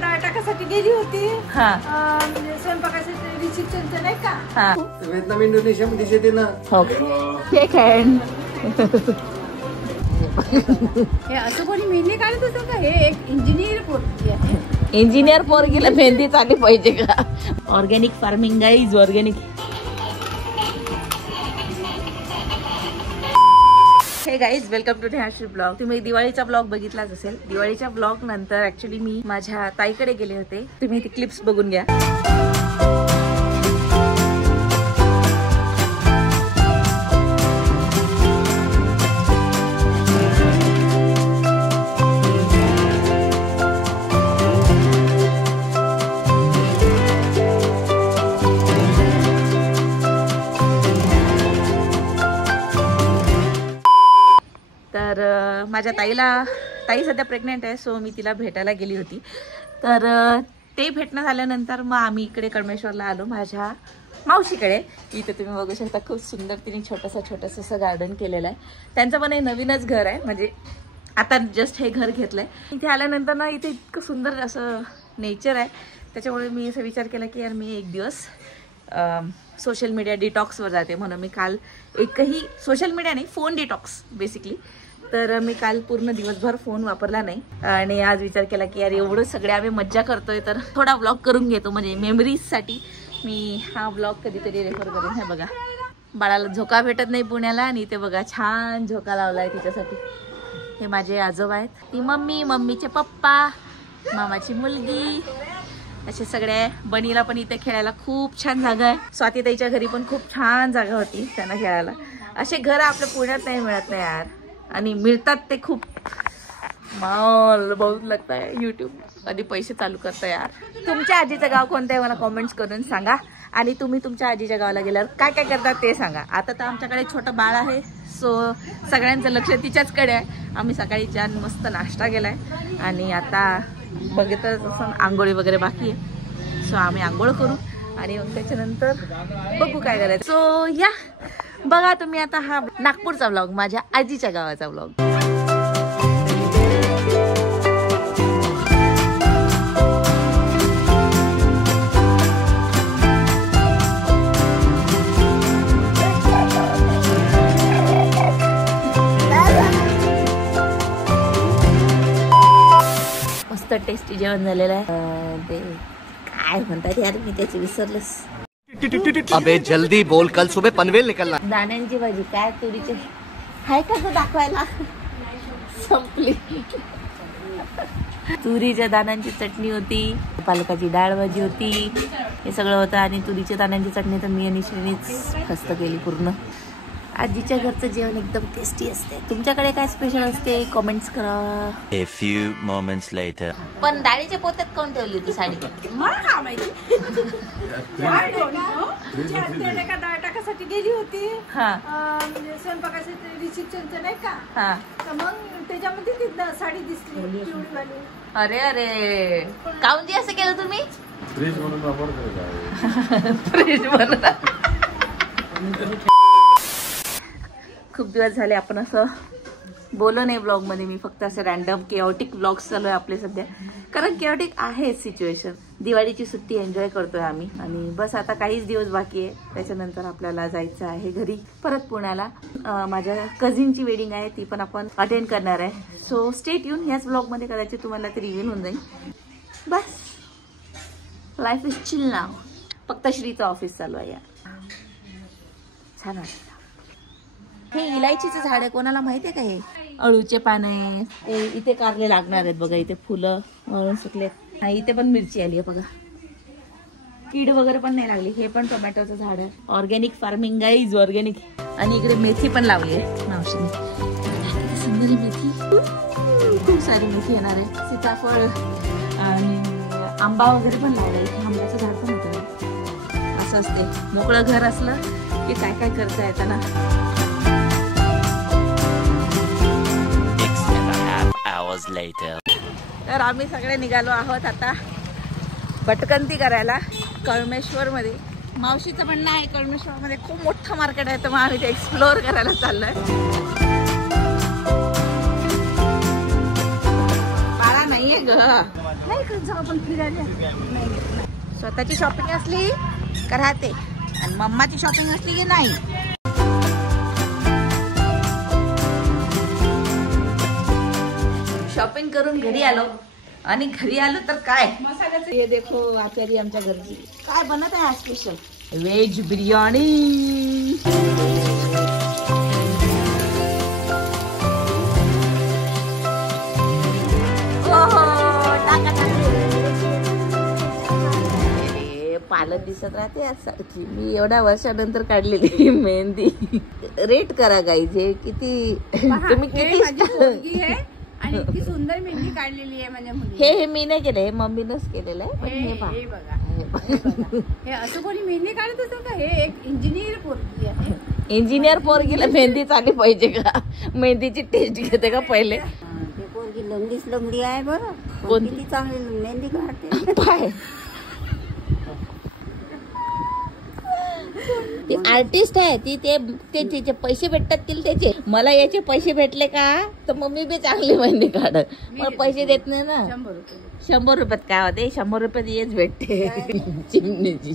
डाळ टाकासाठी गेली होती. स्वयंपाकासाठी रिसेप्शनचं नाही का. व्हिएतनाम इंडोनेशिया मध्ये शेते ना. Cake hand. हे असं कोणी मेहंदी काढत होतं का. हे एक इंजिनियर पोरगी आहे. इंजिनियर पोरगीला मेहंदी चालली पाहिजे का. Organic farming guys. ऑर्गॅनिक. हे guys welcome to Nehashree blog. तुम्ही दिवाळीचा ब्लॉग बघितलाच असेल. दिवाळीच्या ब्लॉग नंतर ऍक्च्युली मी माझ्या ताईकडे गेले होते. तुम्ही ती क्लिप्स बघून घ्या. तर माझ्या ताई सध्या प्रेग्नेंट आहे. सो मी तिला भेटायला गेली होती. तर ते भेटणं झाल्यानंतर मग आम्ही इकडे कळमेश्वरला आलो माझ्या मावशीकडे. इथे तुम्ही बघू शकता खूप सुंदर तिने छोटंसं असं गार्डन केलेलं आहे. त्यांचं पण हे नवीनच घर आहे. म्हणजे आता जस्ट हे घर घेतलं आहे. इथे आल्यानंतर ना इथे इतकं सुंदर असं नेचर आहे. त्याच्यामुळे मी असं विचार केला की यार मी एक दिवस सोशल मीडिया डिटॉक्सवर जाते. म्हणून मी काल एकही सोशल मीडिया नाही, फोन डिटॉक्स बेसिकली. तर मी काल पूर्ण दिवसभर फोन वापरला नाही. आणि आज विचार केला की यार एवढं सगळे आम्ही मज्जा करतोय तर थोडा व्लॉग करून घेतो. म्हणजे मेमरीजसाठी मी हा व्लॉग कधीतरी रेफर करेन. हे बघा बाळाला झोका भेटत नाही पुण्याला आणि इथे बघा छान झोका लावलाय तिच्यासाठी. हे माझे आजोबा आहेत. ती मम्मी, मम्मीचे पप्पा, मामाची मुलगी, असे सगळे. बनीला पण इथे खेळायला खूप छान जागा आहे. स्वातीताईच्या घरी पण खूप छान जागा होती त्यांना खेळायला. असे घर आपल्या पुण्यात नाही मिळत नाही यार. आणि मिळतात ते खूप माल बहुत लगता है. यूट्यूब कधी पैसे चालू करता यार. तुमच्या आजीचं गाव कोणतं आहे मला कॉमेंट्स करून सांगा. आणि तुम्ही तुमच्या आजीच्या गावाला गेल्यावर काय काय करतात ते सांगा. आता तर आमच्याकडे छोटं बाळ आहे. सो सगळ्यांचं लक्ष तिच्याचकडे आहे. आम्ही सकाळी छान मस्त नाश्ता केलाय आणि आता बघितलं आंघोळी वगैरे बाकी आहे. सो आम्ही आंघोळ करू आणि मग त्याच्यानंतर बघू काय करायचं. सो या बघा तुम्ही आता हा नागपूरचा व्लॉग, माझ्या आजीच्या गावाचा व्लॉग. मस्त टेस्टी जेवण झालेलं आहे. ते काय म्हणतात यार मी त्याची विसरलेस. अबे जल्दी बोल, कल सुबह पनवेल निकलना. दाण्यांची भाजी काय तुरीचे हाय का तो दाखवायला. संपली. तुरीच्या दाण्यांची चटणी होती, पालकाची डाळ भाजी होती, हे सगळं होतं. आणि तुरीच्या दाण्यांची चटणी तर मी आणि श्रेणीच खस्त केली पूर्ण. आजीच्या घरचं जेवण एकदम टेस्टी असते. तुमच्याकडे काय स्पेशल असते कमेंट्स करा. A few moments later. पण डाळीच्या पोत्यात कोण ठेवली ती साडी. मला माहिती. डाळ टाकासाठी गेली होती. स्वयंपाकासाठी रिसेप्शनचं नाही का. तर मग त्याच्यामध्ये ती साडी दिसली. अरे अरे काऊन जी असं केलं तुम्ही. फ्रीज म्हणून वापर. फ्रीज म्हणून. खूप दिवस झाले आपण असं बोललो नाही ब्लॉग मध्ये. मी फक्त असं रॅन्डम केओटिक ब्लॉग्स चालू आहे आपले सध्या. कारण केओटिक आहे सिच्युएशन. दिवाळीची सुट्टी एन्जॉय करतोय आम्ही. आणि बस आता काहीच दिवस बाकी आहे. त्याच्यानंतर आपल्याला जायचं आहे घरी परत पुण्याला. माझ्या कझिनची वेडिंग आहे, ती पण आपण अटेंड करणार आहे. So stay tune. याच ब्लॉग मध्ये कदाचित तुम्हाला ते रिव्हील होऊन जाईल. बस लाईफ इज चिल नाव. फक्त श्रीचं ऑफिस चालू आहे यार. छान वाटतं. हे इलायचीचं झाड आहे. कोणाला माहितीये का. हे अळूचे पाने. ते इथे कारले लागणार आहेत बघा. इथे फुलं वळून सुकले. इथे पण मिरची आली आहे बघा. कीड वगैरे पण नाही लागली. हे पण टोमॅटोचं झाड आहे. Organic farming guys. ऑर्गॅनिक. आणि इकडे मेथी पण लावली आहे मावशीने. सुंदर मेथी. खूप सारी मेथी येणार आहे. सीताफळ आणि आंबा वगैरे पण लावलाय. इथे आंब्याचं झाड पण होतं. असं असते मोकळं घर असलं की काय काय करता येतं ना. तर आम्ही सगळे निघालो आहोत आता भटकंती करायला कळमेश्वर मध्ये. मावशीचं म्हणणं आहे कळमेश्वर मध्ये खूप मोठं मार्केट आहे. तर मग आम्ही ते एक्सप्लोअर करायला चाललोय. नाही का जाऊ आपण फिरायला नाही. स्वतःची शॉपिंग असली का राहते आणि मम्माची शॉपिंग असली की नाही. शॉपिंग करून घरी आलो आणि घरी आलो तर काय मसाल्याचं हे देखो आचारी आमच्या घरची काय बनत आहे आज स्पेशल व्हेज बिर्याणी. पालक दिसत राहते यासारखी. मी एवढ्या वर्षानंतर काढलेली मेहंदी. रेट करा गाईचे किती तुम्ही किती मुलगी आहे आणि इतकी सुंदर मेहंदी काढलेली आहे माझ्या मुली. हे मी नाही केलं, हे मम्मीनंच केलेलं आहे. पण हे पहा, हे बघा हे असं कोणी मेहंदी काढत असेल का? हे एक इंजिनियर पोरगी आहे. इंजिनियर पोरगीला मेहंदी चालली पाहिजे का? मेहंदीची टेस्ट घेते का पहिले? ते पोरगी लंगडीच लंगडी आहे बरं. कोणती? किती चांगली मेहंदी काढते. पाय ती आर्टिस्ट आहे ती. ते तिचे पैसे भेटतात तिला त्याचे. मला याचे पैसे भेटले का तर मम्मी बी चांगली मेहंदी काढत. मला पैसे देत नाही ना. 100 रुपये 100 रुपयात काय होते? 100 रुपयात हेच भेटते चिमणीची.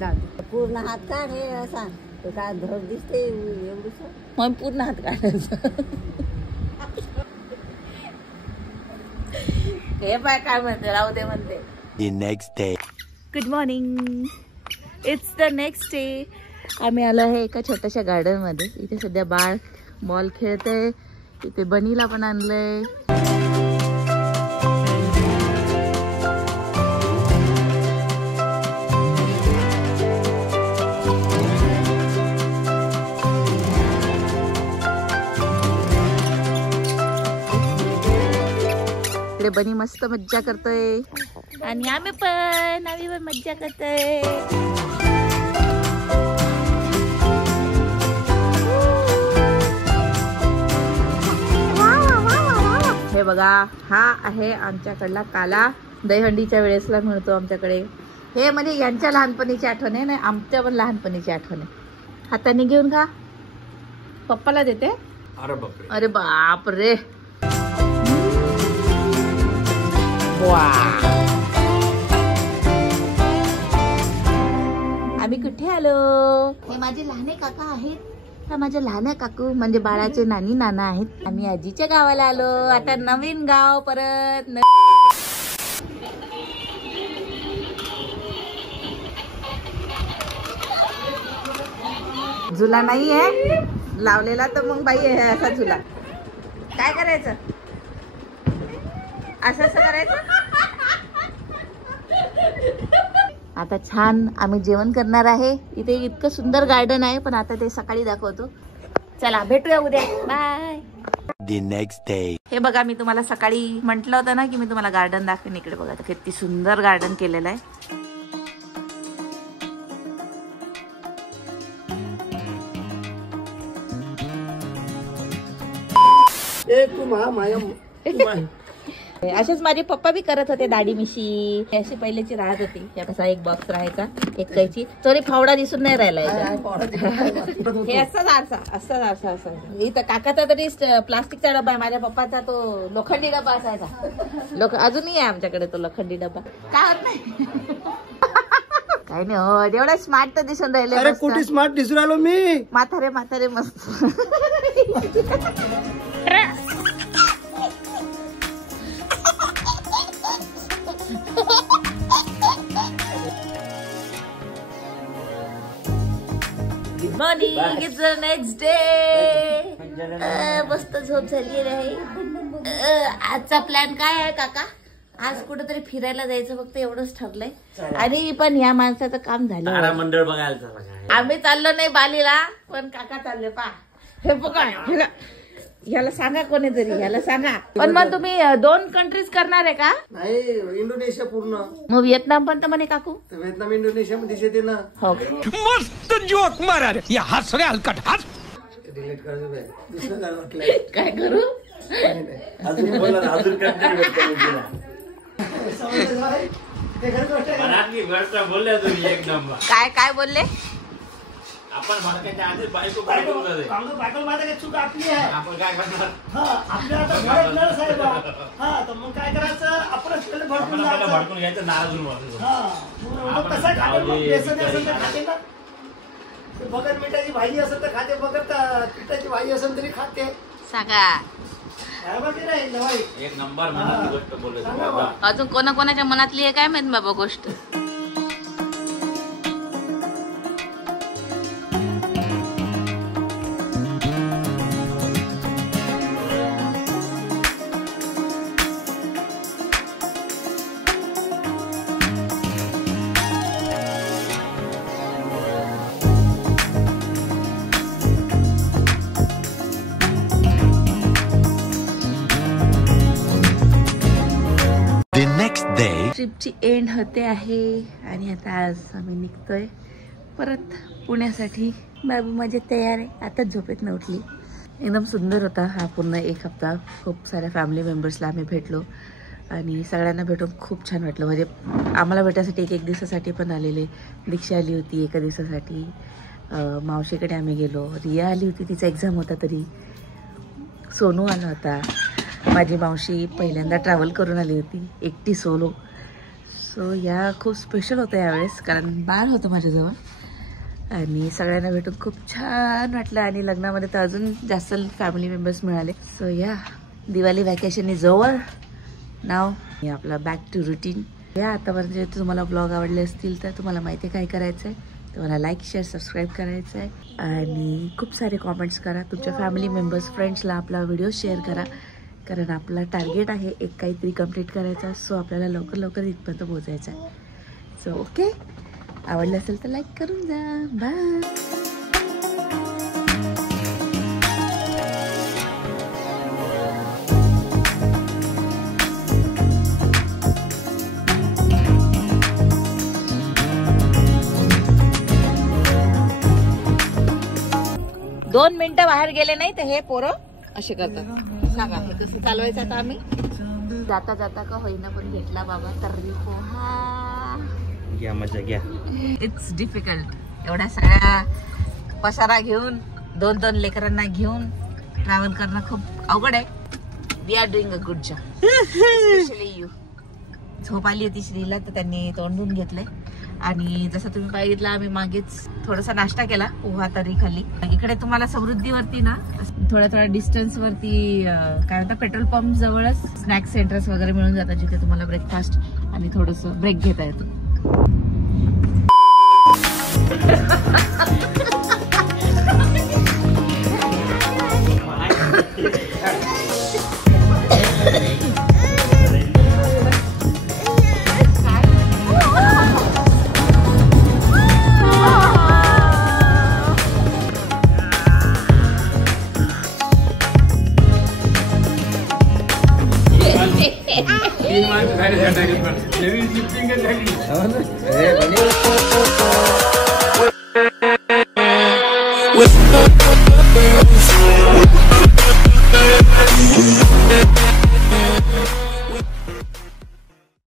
जाऊ. पूर्ण हात काढ हे असा. ते काय धड दिसते एवढंच. मग पूर्ण हात काढायचं. हे पाय काय म्हणते, राहू दे म्हणते. The next day. Good morning. It's the next day. आम्ही आलो आहे एका छोट्याशा गार्डन मध्ये. इथे सध्या बाळ बॉल खेळते. इथे बनीला पण आणलंय. इकडे बनी मस्त मज्जा करतोय आणि आम्ही पण मज्जा करतोय. हे बघा, हा आहे आमच्याकडला काला. दहीहंडीच्या वेळेसला मिळतो आमच्याकडे. हे म्हणजे यांच्या लहानपणीची आठवण आहे ना, आमच्या पण लहानपणीची आठवण आहे. हाताने घेऊन खा. पप्पाला देते. अरे बाप रे. आम्ही कुठे आलो? हे माझे लहाने काका आहेत. हा माझ्या लहान काकू म्हणजे बाळाचे नानी नाना आहेत. आम्ही आजीच्या गावाला आलो. आता नवीन गाव परत. झुला नाही आहे लावलेला तर मग बाई आहे असा झुला. काय करायचं? असं करायचं. आता छान आम्ही जेवण करणार आहे. इथे इतकं सुंदर गार्डन आहे पण आता ते सकाळी दाखवतो. चला भेटूया उद्या. बाय. The next day. हे बघा, मी तुम्हाला सकाळी म्हटलं होतं ना की मी तुम्हाला गार्डन दाखवेन. इकडे बघा किती सुंदर गार्डन केलेलं आहे. असेच माझे पप्पा बी करत होते. दाढी मिशी अशी पहिल्याची राहत होती. असा एक बॉक्स राहायचा, एक कैची. तरी फावडा दिसून नाही राहिला हे असाच आरसा, असाच आरसा असा. इथं काकाचा तरी प्लास्टिकचा डबा आहे. माझ्या पप्पाचा तो लोखंडी डबा असायचा. अजूनही आहे आमच्याकडे तो लोखंडी डबा. काय होत नाही. काही नाही हो, एवढा स्मार्ट तर दिसून राहिले. अरे कुठे स्मार्ट दिसून राहिलो मी? म्हातारे म्हातारे मस्त. Morning. It's the next day. मस्त झोप झाली आहे. आजचा प्लॅन काय आहे काका? आज कुठेतरी फिरायला जायचं, फक्त एवढंच ठरलंय. आणि पण या माणसाचं काम झालं. मंडळ बघायला आम्ही चाललो नाही बालीला, पण काका चालले. पा हे बघा, ह्याला सांगा कोणीतरी, ह्याला सांगा. पण मग तुम्ही 2 कंट्रीज करणार आहे का? नाही, इंडोनेशिया पूर्ण. मग व्हिएतनाम पण तर म्हणे काकू. व्हिएतनाम इंडोनेशिया मध्ये येते ना. हो. मस्त जोक मारा रे. या हस रे हलकट हस. डिलीट करायचं. दुसरं काय वाटलं? काय करू? अजून बोला, अजून कंटिन्यू काय काय बोलले? आपण भडकायच्या आधी बायको बायको माझा काय चूक आपली आहे. आपण काय करणार? हा आपल्याला तर भडक नाही साहेब. हा तर मग काय करायचं आपणच पहिले भडकून आपण जायचं. भडकून घ्यायचं नाराज होऊन. हा मग कसं खाते मग बेसन असेल तर खाते ना. बगर मिठाची भाजी असेल तर खाते, बगर पिठाची भाजी असेल तरी खाते. सांगा बरोबर की नाही जवाई? एक नंबर मनातली गोष्ट बोलायची बाबा. अजून कोणाकोणाच्या मनातली आहे काय माहित बाबा गोष्ट. The next day. ट्रिपची एंड होते आहे आणि आता आज आम्ही निघतोय परत पुण्यासाठी. बाबू माझे तयार आहे, आता झोपेत न उठली. एकदम सुंदर होता हा पूर्ण एक हप्ता. खूप साऱ्या फॅमिली मेंबर्सला आम्ही भेटलो आणि सगळ्यांना भेटून खूप छान वाटलं. म्हणजे आम्हाला भेटायसाठी एक दिवसासाठी पण आलेले. दीक्षा आली होती एका दिवसासाठी. मावशीकडे आम्ही गेलो. रिया आली होती, तिचा एक्झाम होता तरी. सोनू आला होता. माझी मावशी पहिल्यांदा ट्रॅव्हल करून आली होती एकटी सोलो. सो या खूप स्पेशल होतं यावेळेस, कारण बाळ होतं माझ्याजवळ आणि सगळ्यांना भेटून खूप छान वाटलं. आणि लग्नामध्ये तर अजून जास्त फॅमिली मेंबर्स मिळाले. सो या दिवाळी वॅकेशन इज ओव्हर नाव. आपला बॅक टू रुटीन. या आतापर्यंत जे तुम्हाला ब्लॉग आवडले असतील तर तुम्हाला माहिती आहे काय करायचं आहे. तुम्हाला लाईक शेअर सबस्क्राईब करायचं आहे आणि खूप सारे कॉमेंट्स करा. तुमच्या फॅमिली मेंबर्स फ्रेंड्सला आपला व्हिडिओ शेअर करा, कारण आपला टार्गेट आहे एक काहीतरी कंप्लीट करायचा. सो आपल्याला लवकर लवकर इथपर्यंत पोहोचायचं आहे. सो ओके, आवडलं असेल तर लाईक करून जा. बाय. दोन मिनिटं बाहेर गेले नाही तर हे पोरं असे करतात. सांगा हे कसं चालवायचं आता. आम्ही जाता जाता का होईना पण घेतला बाबा तर्री पोहा. घ्या मजा घ्या. इट्स डिफिकल्ट एवढ्या सगळ्या पसारा घेऊन 2-2 लेकरांना घेऊन ट्रॅव्हल करणं खूप अवघड आहे. We are doing a good job, specially you. झोप आली होती श्रीला तर त्यांनी तोंडून घेतलंय. आणि जसं तुम्ही पाहिलं आम्ही मागेच थोडासा नाश्ता केला, पोहा तरी खाल्ली. इकडे तुम्हाला समृद्धीवरती ना थोड्या डिस्टन्स वरती काय म्हणतात पेट्रोल पंप जवळच स्नॅक्स सेंटर्स वगैरे मिळून जातात, जिथे तुम्हाला ब्रेकफास्ट आणि थोडंसं ब्रेक घेता येतो. नवीन शिफ्टिंग झाली.